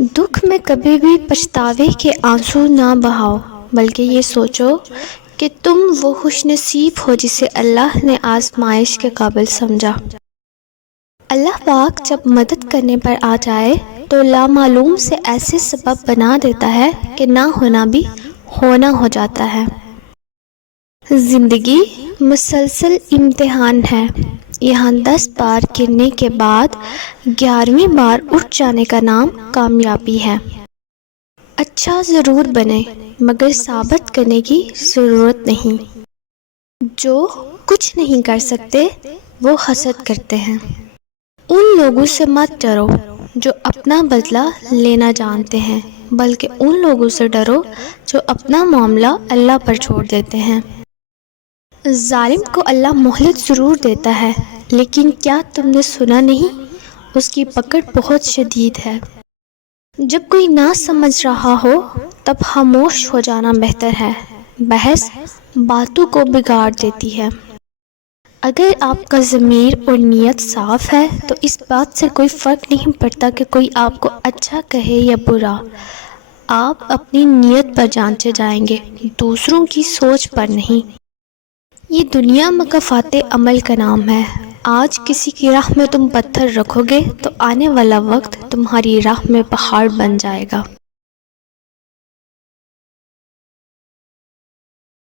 دکھ میں کبھی بھی پچھتاوے کے آنسو نہ بہاؤ، بلکہ یہ سوچو کہ تم وہ خوش نصیب ہو جسے اللہ نے آزمائش کے قابل سمجھا۔ اللہ پاک جب مدد کرنے پر آ جائے تو لامعلوم سے ایسے سبب بنا دیتا ہے کہ نہ ہونا بھی ہونا ہو جاتا ہے۔ زندگی مسلسل امتحان ہے، یہاں 10 بار گرنے کے بعد 11ویں بار اٹھ جانے کا نام کامیابی ہے۔ اچھا ضرور بنے مگر ثابت کرنے کی ضرورت نہیں۔ جو کچھ نہیں کر سکتے وہ حسد کرتے ہیں۔ ان لوگوں سے مت ڈرو جو اپنا بدلہ لینا جانتے ہیں، بلکہ ان لوگوں سے ڈرو جو اپنا معاملہ اللہ پر چھوڑ دیتے ہیں۔ ظالم کو اللہ مہلت ضرور دیتا ہے، لیکن کیا تم نے سنا نہیں؟ اس کی پکڑ بہت شدید ہے۔ جب کوئی نہ سمجھ رہا ہو تب خاموش ہو جانا بہتر ہے۔ بحث باتوں کو بگاڑ دیتی ہے۔ اگر آپ کا ضمیر اور نیت صاف ہے تو اس بات سے کوئی فرق نہیں پڑتا کہ کوئی آپ کو اچھا کہے یا برا۔ آپ اپنی نیت پر جانچے جائیں گے، دوسروں کی سوچ پر نہیں۔ یہ دنیا مکافات عمل کا نام ہے۔ آج کسی کی راہ میں تم پتھر رکھو گے تو آنے والا وقت تمہاری راہ میں پہاڑ بن جائے گا۔